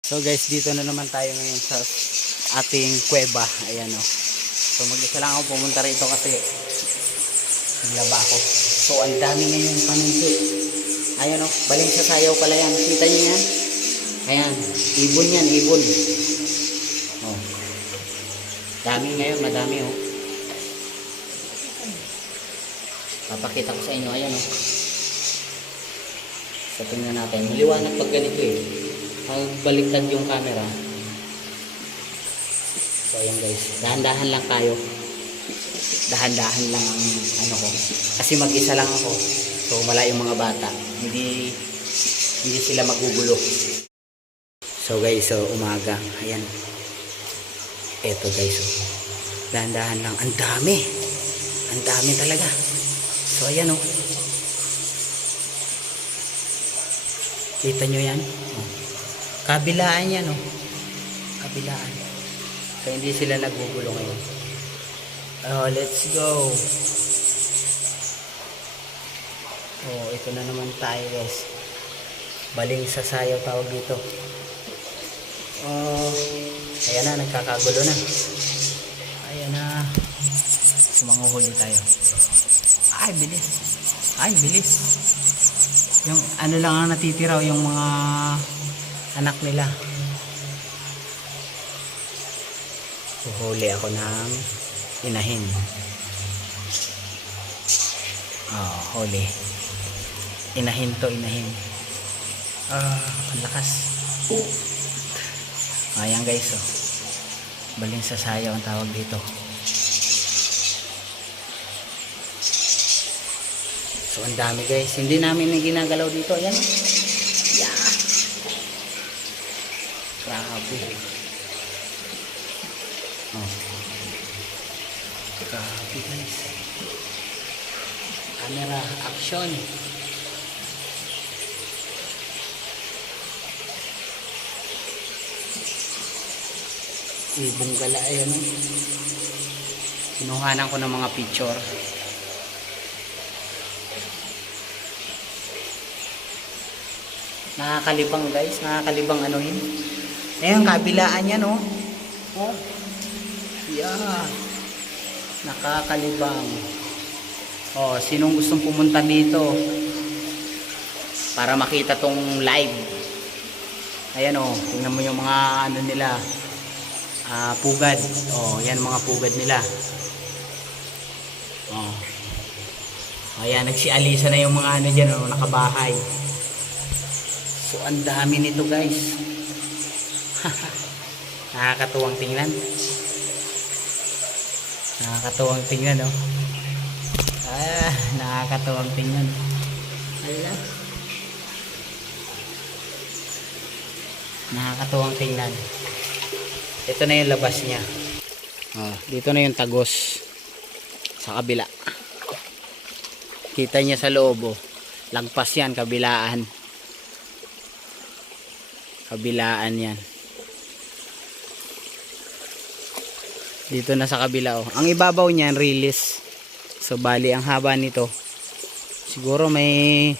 So guys, dito na naman tayo ngayon sa ating kuweba. Ayan o. So mag-isa lang ako pumunta rito kasi naglaba ako. So ang dami ngayon paninti. Ayan o, baling sa sayaw pala yan. Kita nyo yan? Ayan, ibon yan, ibon. Oh. Dami ngayon, madami o. Papakita ko sa inyo, ayan o. So tingnan natin, maliwanag pag ganito eh. Pag baliktad yung camera. So ayan guys, dahan-dahan lang tayo. Dahan-dahan lang ang ano ko. Kasi mag-isa lang ako. So wala yung mga bata. Hindi sila magugulo. So guys, so umaga. Ayan. Eto guys, so dahan-dahan lang. Ang dami. Ang dami talaga. So ayan oh. Kita nyo yan? Oh. Kabilaan yan oh. Kabilaan. So hindi sila nagugulo ngayon. Oh, let's go. Oh, ito na naman tayo guys. Baling sa sayaw tawag dito. Oh, ayan na, nagkakagulo na. Ayan na. Sumanguhuli tayo. Ay, bilis. Ay, bilis. Yung ano lang ang natitira, yung mga anak nila. Huhuli ako ng inahin. Oh, huli. Inahin to, inahin. Ang lakas. Ayan guys, oh. Baling sa sayaw ang tawag dito. So ang dami guys, hindi namin ginagalaw dito. Ayan. Yeah. Grabe. Oh. Grabe guys. Camera action. Ibong gala ayan. Kinuhanan ko ng mga picture. Nakakalibang guys, nakakalibang anuhin. Ayan, kabilaan yan oh. Oh. Yeah. Nakakalibang. Oh, sinong gustong pumunta dito para makita tong live? Ayan oh, tingnan mo yung mga ano nila. Pugad. Oh, yan mga pugad nila. Oh. Ayan, nagsialisa na yung mga ano diyan oh, nakabahay. So ang dami nito guys. Nakakatuwang tingnan. Nakakatuwang tingnan oh. Nakakatuwang tingnan. Hala. Nakakatuwang tingnan. Ito na yung labas niya. Oh, dito na yung tagos sa kabila. Kita niya sa loob oh. Lagpas yan, kabilaan. Kabilaan yan. Dito na sa kabila oh. Ang ibabaw niyan release. So bali ang haba nito siguro may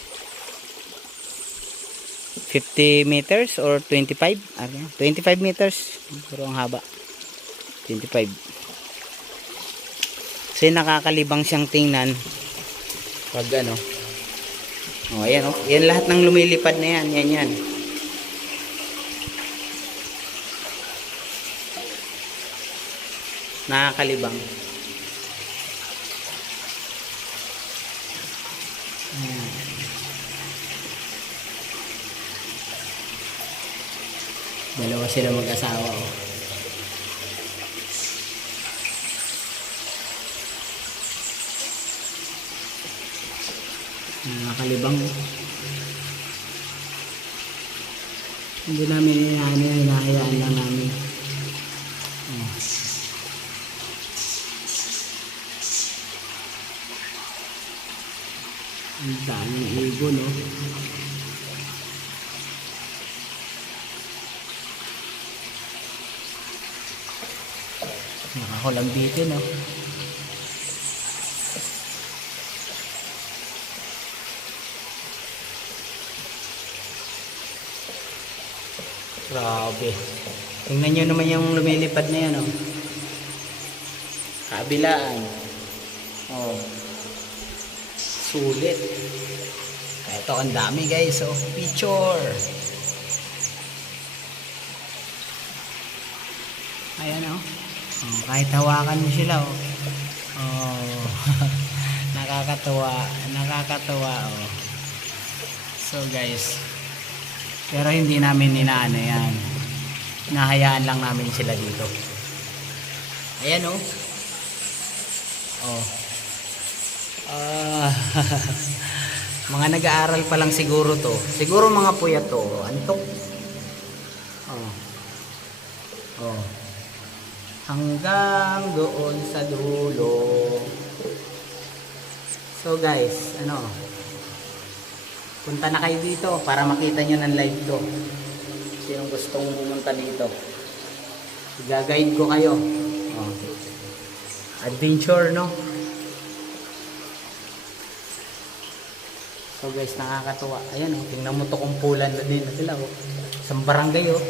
50 meters or 25. 25 meters. Siguro ang haba. 25. Kasi nakakalibang siyang tingnan pag ano. Oh, ayan oh. Yan lahat ng lumilipad na yan. Yan yan. Nakakalibang. Dalawa sila mag-asawa oh. Nakakalibang. Hindi namin hinahayaan lang namin. Oh. Ang daming ibon oh. Nakakulang dito no. Grabe. Tingnan nyo naman yung lumilipad na yan, oh. Kabilaan. Oh. Sulit. Ito, ang dami guys, oh. Picture. Ayan, oh. Oh, kahit hawakan mo sila, oh. Oh. Nakakatuwa. Nakakatuwa, oh. So guys, pero hindi namin inaano yan. Nahayaan lang namin sila dito. Ayan, oh. Oh. Mga nag-aaral pa lang siguro to. Siguro mga puyat to. Antok. Oh. Oh. Hanggang doon sa dulo. So guys, ano? Punta na kayo dito para makita nyo ng live to. Sinong gustong pumunta dito? I-guide ko kayo. Oh. Adventure, no? So guys, nakakatuwa. Ayan, oh, tingnan mo to kung pulan na din na sila, oh. Isang barangay, oh.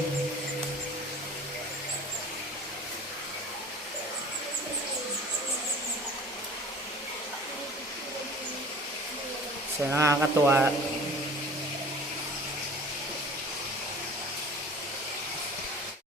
So nakakatuwa.